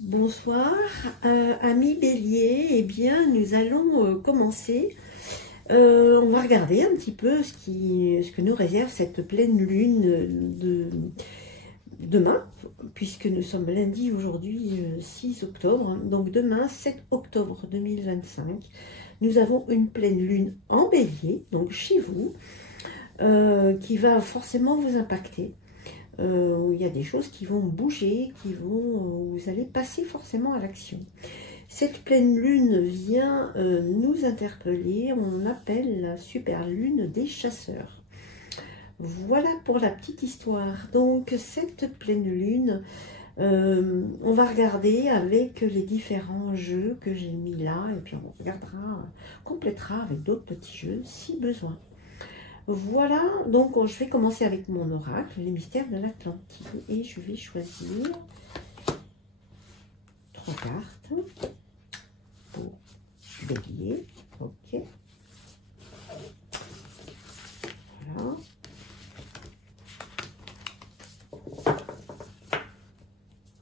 Bonsoir, amis Bélier. Eh bien, nous allons commencer. On va regarder un petit peu ce que nous réserve cette pleine lune de demain, puisque nous sommes lundi aujourd'hui 6 octobre. Donc demain, 7 octobre 2025, nous avons une pleine lune en Bélier, donc chez vous, qui va forcément vous impacter. Il y a des choses qui vont bouger, vous allez passer forcément à l'action. Cette pleine lune vient nous interpeller, on appelle la super lune des chasseurs. Voilà pour la petite histoire. Donc cette pleine lune, on va regarder avec les différents jeux que j'ai mis là, et puis on regardera, complétera avec d'autres petits jeux si besoin. Voilà, donc je vais commencer avec mon oracle, les mystères de l'Atlantide, et je vais choisir 3 cartes pour Bélier. Ok. Voilà.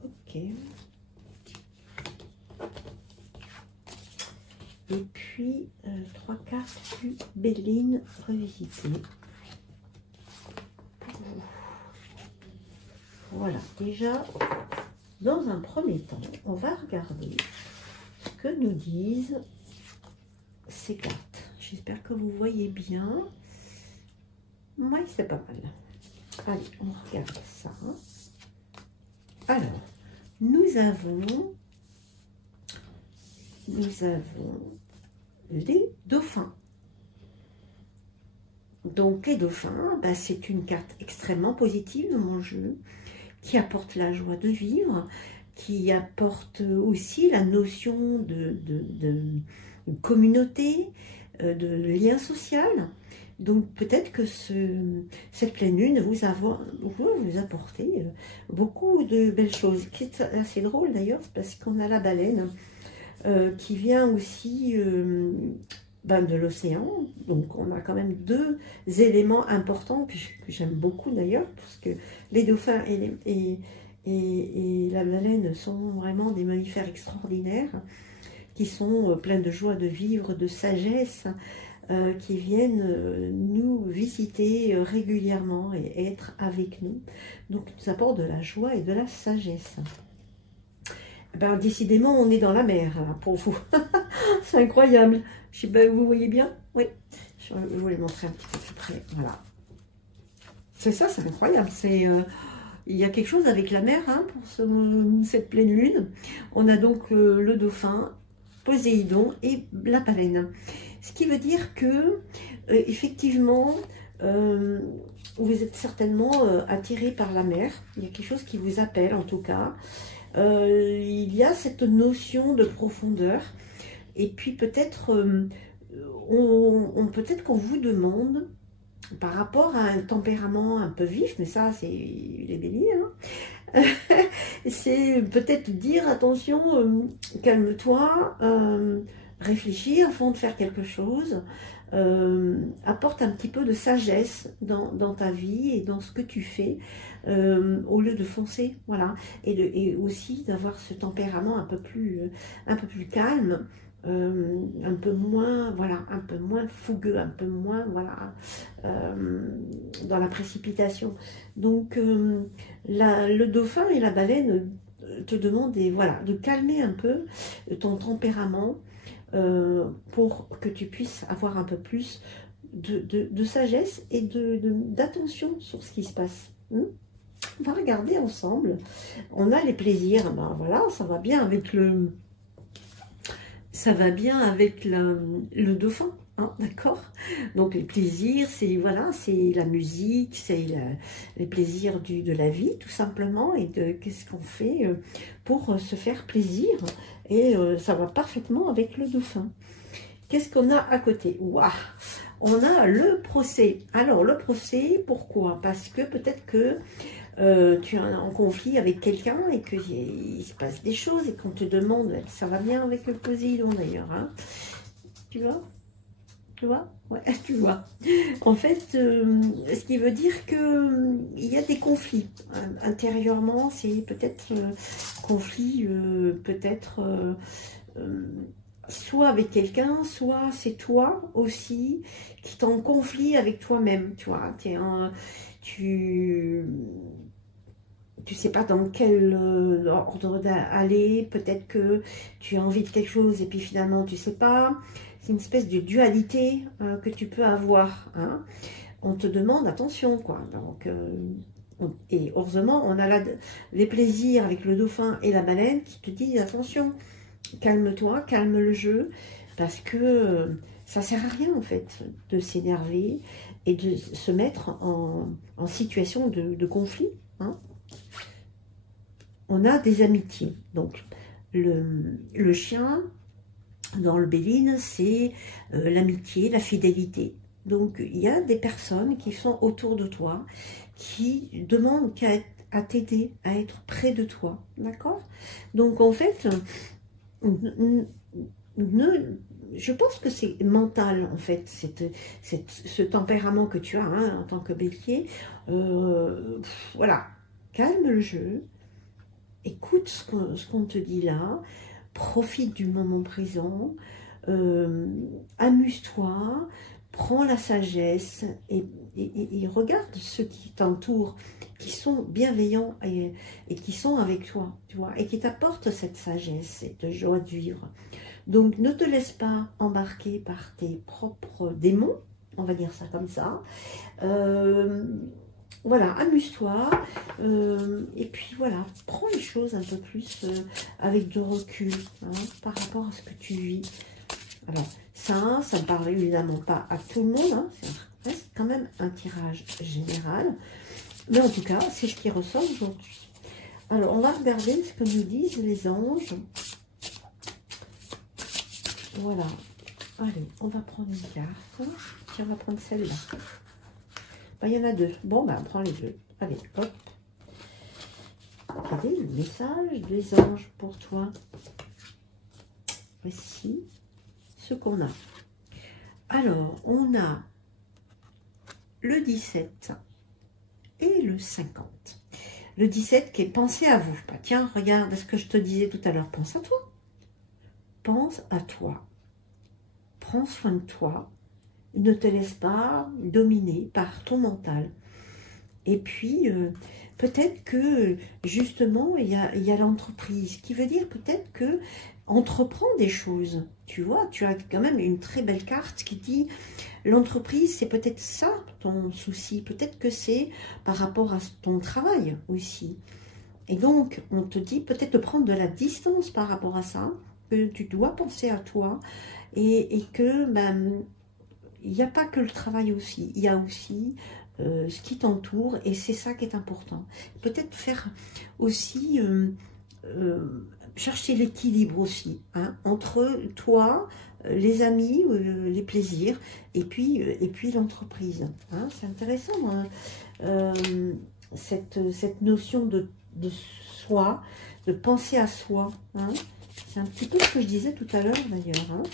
Ok. Et puis 3 cartes plus Béline revisitées. Voilà, déjà, dans un premier temps, on va regarder ce que nous disent ces cartes. J'espère que vous voyez bien. Oui, c'est pas mal. Allez, on regarde ça. Alors, nous avons les dauphins. Donc les dauphins, c'est une carte extrêmement positive dans mon jeu, qui apporte la joie de vivre, qui apporte aussi la notion de communauté, de lien social. Donc peut-être que cette pleine lune vous apporter beaucoup de belles choses. C'est assez drôle d'ailleurs, parce qu'on a la baleine qui vient aussi de l'océan. Donc on a quand même 2 éléments importants que j'aime beaucoup d'ailleurs, parce que les dauphins et la baleine sont vraiment des mammifères extraordinaires, qui sont pleins de joie de vivre, de sagesse, qui viennent nous visiter régulièrement et être avec nous. Donc ils nous apportent de la joie et de la sagesse. Décidément, on est dans la mer, là, pour vous. C'est incroyable. Je sais pas, vous voyez bien? Oui. Je vais vous les montrer un petit peu plus près. Voilà. C'est ça, c'est incroyable. Il y a quelque chose avec la mer pour cette pleine lune. On a donc le dauphin, Poséidon et la baleine. Ce qui veut dire que, effectivement, vous êtes certainement attiré par la mer. Il y a quelque chose qui vous appelle, en tout cas. Il y a cette notion de profondeur, et puis peut-être peut-être qu'on vous demande, par rapport à un tempérament un peu vif, mais ça c'est les béliers, c'est peut-être dire attention, calme-toi, réfléchis avant de faire quelque chose, apporte un petit peu de sagesse dans ta vie et dans ce que tu fais, au lieu de foncer, voilà, et aussi d'avoir ce tempérament un peu plus calme, un peu moins, voilà, un peu moins fougueux, un peu moins, voilà, dans la précipitation. Donc le dauphin et la baleine te demandent voilà, de calmer un peu ton tempérament, pour que tu puisses avoir un peu plus de sagesse et d'attention sur ce qui se passe. On va regarder ensemble. On a les plaisirs, voilà, ça va bien avec le dauphin, d'accord. Donc les plaisirs, c'est voilà, c'est la musique, c'est les plaisirs de la vie, tout simplement, et de qu'est-ce qu'on fait pour se faire plaisir, et ça va parfaitement avec le dauphin. Qu'est-ce qu'on a à côté? Waouh, on a le procès. Alors le procès, pourquoi? Parce que peut-être que tu es en conflit avec quelqu'un et qu'il se passe des choses et qu'on te demande, ça va bien avec le Poséidon d'ailleurs, tu vois, Tu vois? Ouais, tu vois. En fait, ce qui veut dire que il y a des conflits. Intérieurement, c'est peut-être conflit, peut-être euh, soit avec quelqu'un, soit c'est toi aussi qui t'es en conflit avec toi-même. Tu vois, tu tu sais pas dans quel ordre aller, peut-être que tu as envie de quelque chose et puis finalement tu sais pas. C'est une espèce de dualité que tu peux avoir. Hein. On te demande attention, quoi. Donc, et heureusement, on a là les plaisirs avec le dauphin et la baleine qui te disent attention, calme-toi, calme le jeu, parce que ça sert à rien en fait de s'énerver et de se mettre en situation de conflit. Hein. On a des amitiés. Donc, le chien, dans le Béline, c'est l'amitié, la fidélité. Donc, il y a des personnes qui sont autour de toi, qui demandent à t'aider, à être près de toi. D'accord? Donc, en fait, je pense que c'est mental, en fait, ce tempérament que tu as hein, en tant que bélier. Voilà, calme le jeu. Écoute ce qu'on te dit là, profite du moment présent, amuse-toi, prends la sagesse et regarde ceux qui t'entourent, qui sont bienveillants et qui sont avec toi, tu vois, et qui t'apportent cette sagesse, cette joie de vivre. Donc ne te laisse pas embarquer par tes propres démons, on va dire ça comme ça. Voilà, amuse-toi, et puis voilà, prends les choses un peu plus avec de recul hein, par rapport à ce que tu vis. Alors, ça ne parle évidemment pas à tout le monde, hein, ça reste quand même un tirage général, mais en tout cas, c'est ce qui ressort aujourd'hui. Alors, on va regarder ce que nous disent les anges. Voilà, allez, on va prendre une carte, tiens, on va prendre celle-là. Il y en a deux. Bon, on prend les deux. Allez, hop. Quel est le message des anges pour toi? Voici ce qu'on a. Alors, on a le 17 et le 50. Le 17 qui est pensé à vous. Bah, tiens, regarde ce que je te disais tout à l'heure. Pense à toi. Pense à toi. Prends soin de toi. Ne te laisse pas dominer par ton mental. Et puis, peut-être que, justement, il y a l'entreprise, qui veut dire peut-être que entreprends des choses. Tu vois, tu as quand même une très belle carte qui dit, l'entreprise, c'est peut-être ça ton souci. Peut-être que c'est par rapport à ton travail aussi. Et donc, on te dit peut-être de prendre de la distance par rapport à ça, que tu dois penser à toi, et que, ben, il n'y a pas que le travail aussi, il y a aussi ce qui t'entoure et c'est ça qui est important. Peut-être faire aussi, chercher l'équilibre aussi, hein, entre toi, les amis, les plaisirs et puis l'entreprise. Hein. C'est intéressant, hein, cette notion de soi, de penser à soi. Hein. C'est un petit peu ce que je disais tout à l'heure d'ailleurs. Hein.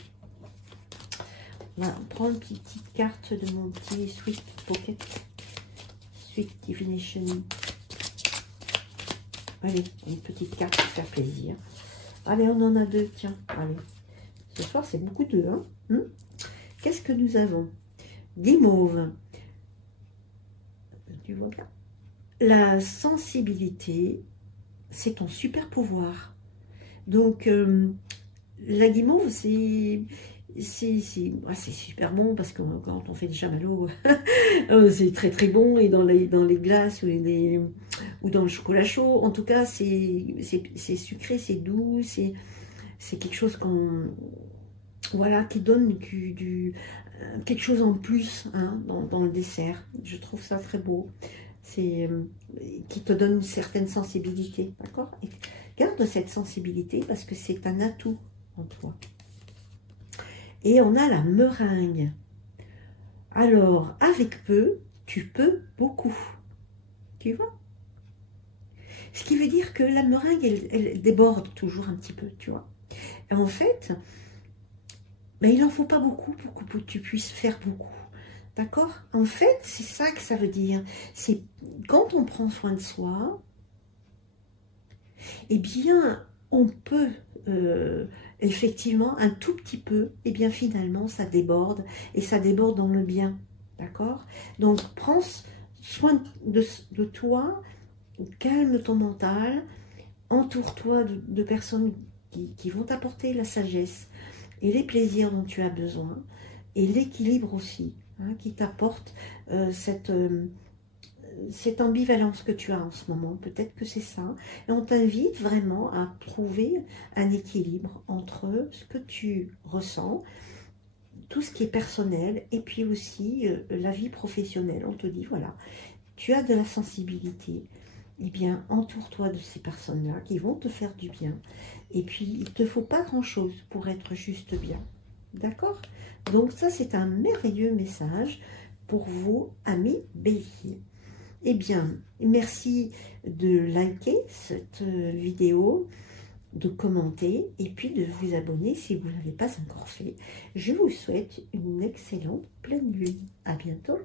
On va prendre une petite carte de mon petit Sweet Pocket. Sweet Divination. Allez, une petite carte pour faire plaisir. Allez, on en a deux, tiens. Allez. Ce soir, c'est beaucoup deux. Hein. Qu'est-ce que nous avons? Guimauve. Tu vois bien. La sensibilité, c'est ton super pouvoir. Donc, la guimauve, c'est super bon parce que quand on fait des chamallows, c'est très très bon. Et dans les glaces ou dans le chocolat chaud, en tout cas, c'est sucré, c'est doux, c'est quelque chose voilà, qui donne quelque chose en plus hein, dans le dessert. Je trouve ça très beau. C'est qui te donne une certaine sensibilité, d'accord? Garde cette sensibilité parce que c'est un atout en toi. Et on a la meringue. Alors, avec peu, tu peux beaucoup. Tu vois? Ce qui veut dire que la meringue, elle déborde toujours un petit peu, tu vois. Et en fait, Mais il n'en faut pas beaucoup pour que tu puisses faire beaucoup. D'accord? En fait, c'est ça que ça veut dire. C'est quand on prend soin de soi, eh bien, on peut effectivement un tout petit peu, et bien finalement, ça déborde, et ça déborde dans le bien. D'accord? Donc, prends soin de toi, calme ton mental, entoure-toi de personnes qui vont t'apporter la sagesse et les plaisirs dont tu as besoin, et l'équilibre aussi, hein, qui t'apporte cette ambivalence que tu as en ce moment. Peut-être que c'est ça. Et on t'invite vraiment à trouver un équilibre entre ce que tu ressens, tout ce qui est personnel, et puis aussi la vie professionnelle. On te dit, voilà, tu as de la sensibilité, eh bien, entoure-toi de ces personnes-là qui vont te faire du bien. Et puis, il ne te faut pas grand-chose pour être juste bien. D'accord? Donc ça, c'est un merveilleux message pour vous, amis béliers. Eh bien, merci de liker cette vidéo, de commenter et puis de vous abonner si vous ne l'avez pas encore fait. Je vous souhaite une excellente pleine lune. À bientôt.